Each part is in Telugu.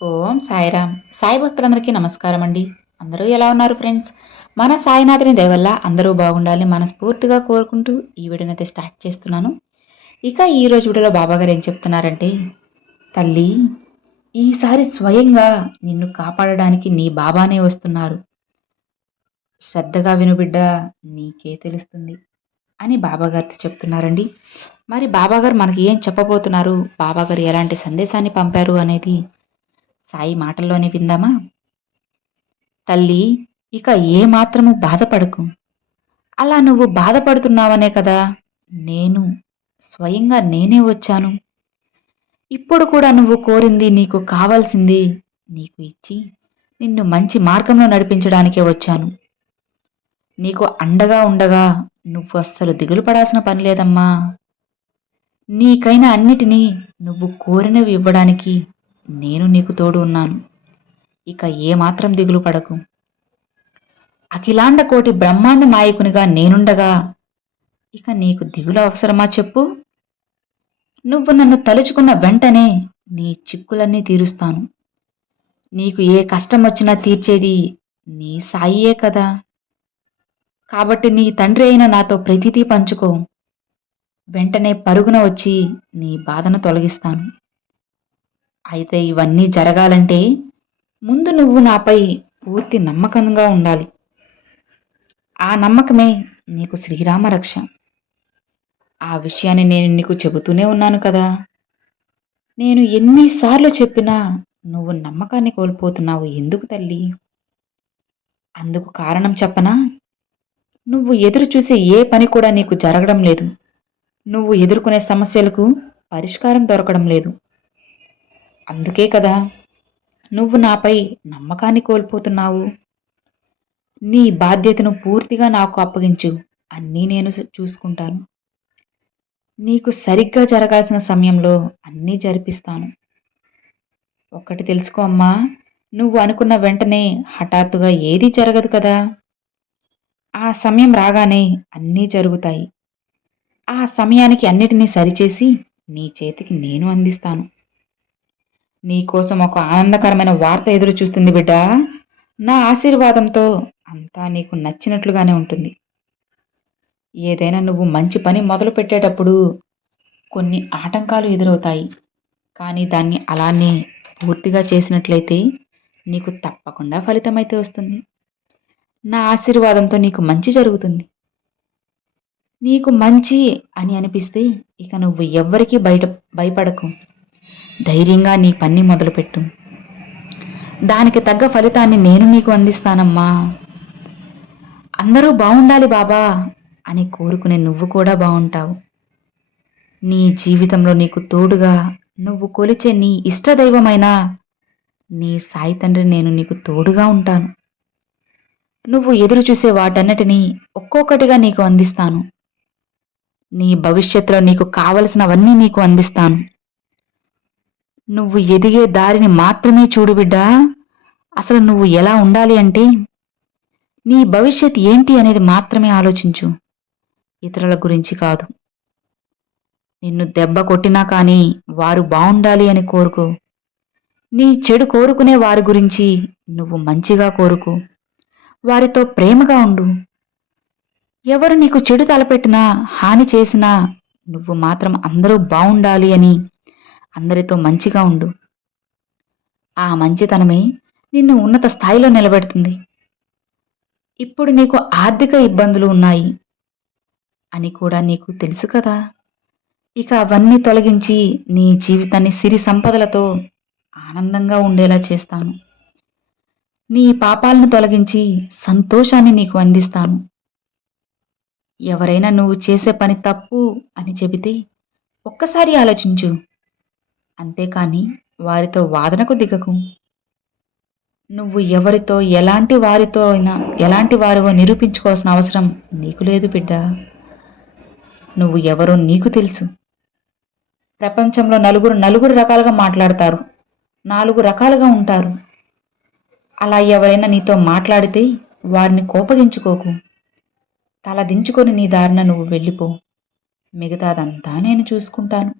ఓం సాయిరామ్. సాయి భక్తులందరికీ నమస్కారం అండి అందరూ ఎలా ఉన్నారు ఫ్రెండ్స్? మన సాయినాథుని దయవల్ల అందరూ బాగుండాలని మనస్ఫూర్తిగా కోరుకుంటూ ఈ వీడియోనైతే స్టార్ట్ చేస్తున్నాను. ఇక ఈరోజు వీడియోలో బాబాగారు ఏం చెప్తున్నారంటే తల్లి ఈసారి స్వయంగా నిన్ను కాపాడడానికి నీ బాబానే వస్తున్నారు. శ్రద్ధగా వినుబిడ్డ నీకే తెలుస్తుంది అని బాబాగారితో చెప్తున్నారండి. మరి బాబాగారు మనకి ఏం చెప్పబోతున్నారు? బాబాగారు ఎలాంటి సందేశాన్ని పంపారు అనేది సాయి మాటల్లోనే విందామా? తల్లి ఇక ఏమాత్రము బాధపడకు. అలా నువ్వు బాధపడుతున్నావనే కదా నేను స్వయంగా నేనే వచ్చాను. ఇప్పుడు కూడా నువ్వు కోరింది నీకు కావాల్సింది నీకు ఇచ్చి నిన్ను మంచి మార్గంలో నడిపించడానికే వచ్చాను. నీకు అండగా ఉండగా నువ్వు అస్సలు దిగులు పడాల్సిన పని లేదమ్మా. నీకైనా అన్నిటినీ నువ్వు కోరినవి ఇవ్వడానికి నేను నీకు తోడు ఉన్నాను. ఇక ఏమాత్రం దిగులు పడకు. అఖిలాండ కోటి బ్రహ్మాండ నాయకునిగా నేనుండగా ఇక నీకు దిగులు అవసరమా చెప్పు. నువ్వు నన్ను తలుచుకున్న వెంటనే నీ చిక్కులన్నీ తీరుస్తాను. నీకు ఏ కష్టం వచ్చినా తీర్చేది నీ సాయియే కదా. కాబట్టి నీ తండ్రి అయిన నాతో ప్రతిదీ పంచుకో. వెంటనే పరుగున వచ్చి నీ బాధను తొలగిస్తాను. అయితే ఇవన్నీ జరగాలంటే ముందు నువ్వు నాపై పూర్తి నమ్మకంగా ఉండాలి. ఆ నమ్మకమే నీకు శ్రీరామ రక్ష. ఆ విషయాన్ని నేను నీకు చెబుతూనే ఉన్నాను కదా. నేను ఎన్నిసార్లు చెప్పినా నువ్వు నమ్మకాన్ని కోల్పోతున్నావు ఎందుకు తల్లి? అందుకు కారణం చెప్పనా? నువ్వు ఎదురు చూసే ఏ పని కూడా నీకు జరగడం లేదు. నువ్వు ఎదుర్కొనే సమస్యలకు పరిష్కారం దొరకడం లేదు. అందుకే కదా నువ్వు నాపై నమ్మకాన్ని కోల్పోతున్నావు. నీ బాధ్యతను పూర్తిగా నాకు అప్పగించు. అన్నీ నేను చూసుకుంటాను. నీకు సరిగ్గా జరగాల్సిన సమయంలో అన్నీ జరిపిస్తాను. ఒక్కటి తెలుసుకో అమ్మా నువ్వు అనుకున్న వెంటనే హఠాత్తుగా ఏదీ జరగదు కదా. ఆ సమయం రాగానే అన్నీ జరుగుతాయి. ఆ సమయానికి అన్నిటినీ సరిచేసి నీ చేతికి నేను అందిస్తాను. నీకోసం ఒక ఆనందకరమైన వార్త ఎదురు చూస్తుంది బిడ్డ. నా ఆశీర్వాదంతో అంతా నీకు నచ్చినట్లుగానే ఉంటుంది. ఏదైనా నువ్వు మంచి పని మొదలు పెట్టేటప్పుడు కొన్ని ఆటంకాలు ఎదురవుతాయి. కానీ దాన్ని అలానే పూర్తిగా చేసినట్లయితే నీకు తప్పకుండా ఫలితం అయితే వస్తుంది. నా ఆశీర్వాదంతో నీకు మంచి జరుగుతుంది. నీకు మంచి అని అనిపిస్తే ఇక నువ్వు ఎవ్వరికీ బయట భయపడకు. ధైర్యంగా నీ పని మొదలుపెట్టు. దానికి తగ్గ ఫలితాన్ని నేను నీకు అందిస్తానమ్మా. అందరూ బాగుండాలి బాబా అని కోరుకునే నువ్వు కూడా బాగుంటావు. నీ జీవితంలో నీకు తోడుగా నువ్వు కొలిచే నీ ఇష్టదైవమైన నీ సాయి తండ్రి నేను నీకు తోడుగా ఉంటాను. నువ్వు ఎదురు చూసే వాటన్నిటినీ ఒక్కొక్కటిగా నీకు అందిస్తాను. నీ భవిష్యత్తులో నీకు కావలసినవన్నీ నీకు అందిస్తాను. నువ్వు ఎదిగే దారిని మాత్రమే చూడు బిడ్డా. అసలు నువ్వు ఎలా ఉండాలి అంటే నీ భవిష్యత్ ఏంటి అనేది మాత్రమే ఆలోచించు. ఇతరుల గురించి కాదు. నిన్ను దెబ్బ కొట్టినా కానీ వారు బాగుండాలి అని కోరుకో. నీ చెడు కోరుకునే వారి గురించి నువ్వు మంచిగా కోరుకో. వారితో ప్రేమగా ఉండు. ఎవరు నీకు చెడు తలపెట్టినా హాని చేసినా నువ్వు మాత్రం అందరూ బాగుండాలి అని అందరితో మంచిగా ఉండు. ఆ మంచితనమే నిన్ను ఉన్నత స్థాయిలో నిలబెడుతుంది. ఇప్పుడు నీకు ఆర్థిక ఇబ్బందులు ఉన్నాయి అని కూడా నీకు తెలుసు కదా. ఇక అవన్నీ తొలగించి నీ జీవితాన్ని సిరి సంపదలతో ఆనందంగా ఉండేలా చేస్తాను. నీ పాపాలను తొలగించి సంతోషాన్ని నీకు అందిస్తాను. ఎవరైనా నువ్వు చేసే పని తప్పు అని చెబితే ఒక్కసారి ఆలోచించు. అంతేకాని వారితో వాదనకు దిగకు. నువ్వు ఎవరితో ఎలాంటి వారితో అయినా ఎలాంటి వారివో నిరూపించుకోవాల్సిన అవసరం నీకు లేదు బిడ్డ. నువ్వు ఎవరో నీకు తెలుసు. ప్రపంచంలో నలుగురు నలుగురు రకాలుగా మాట్లాడతారు. నాలుగు రకాలుగా ఉంటారు. అలా ఎవరైనా నీతో మాట్లాడితే వారిని కోపగించుకోకు. తల దించుకొని నీ దారిన నువ్వు వెళ్ళిపో. మిగతాదంతా నేను చూసుకుంటాను.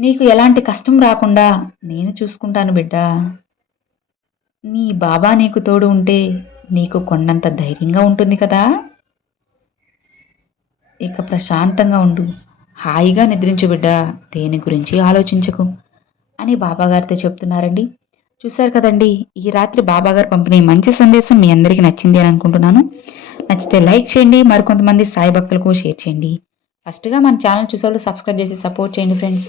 నీకు ఎలాంటి కష్టం రాకుండా నేను చూసుకుంటాను బిడ్డ. నీ బాబా నీకు తోడు ఉంటే నీకు కొండంత ధైర్యంగా ఉంటుంది కదా. ఇక ప్రశాంతంగా ఉండు. హాయిగా నిద్రించు బిడ్డ. దేని గురించి ఆలోచించకు. అని బాబాగారితో చెప్తున్నారండి. చూశారు కదండి ఈ రాత్రి బాబాగారు పంపిన మంచి సందేశం మీ అందరికీ నచ్చింది అని అనుకుంటున్నాను. నచ్చితే లైక్ చేయండి మరికొంతమంది సాయి భక్తులకు షేర్ చేయండి. ఫస్ట్గా మన ఛానల్ చూసేవాళ్ళు సబ్స్క్రైబ్ చేసి సపోర్ట్ చేయండి ఫ్రెండ్స్.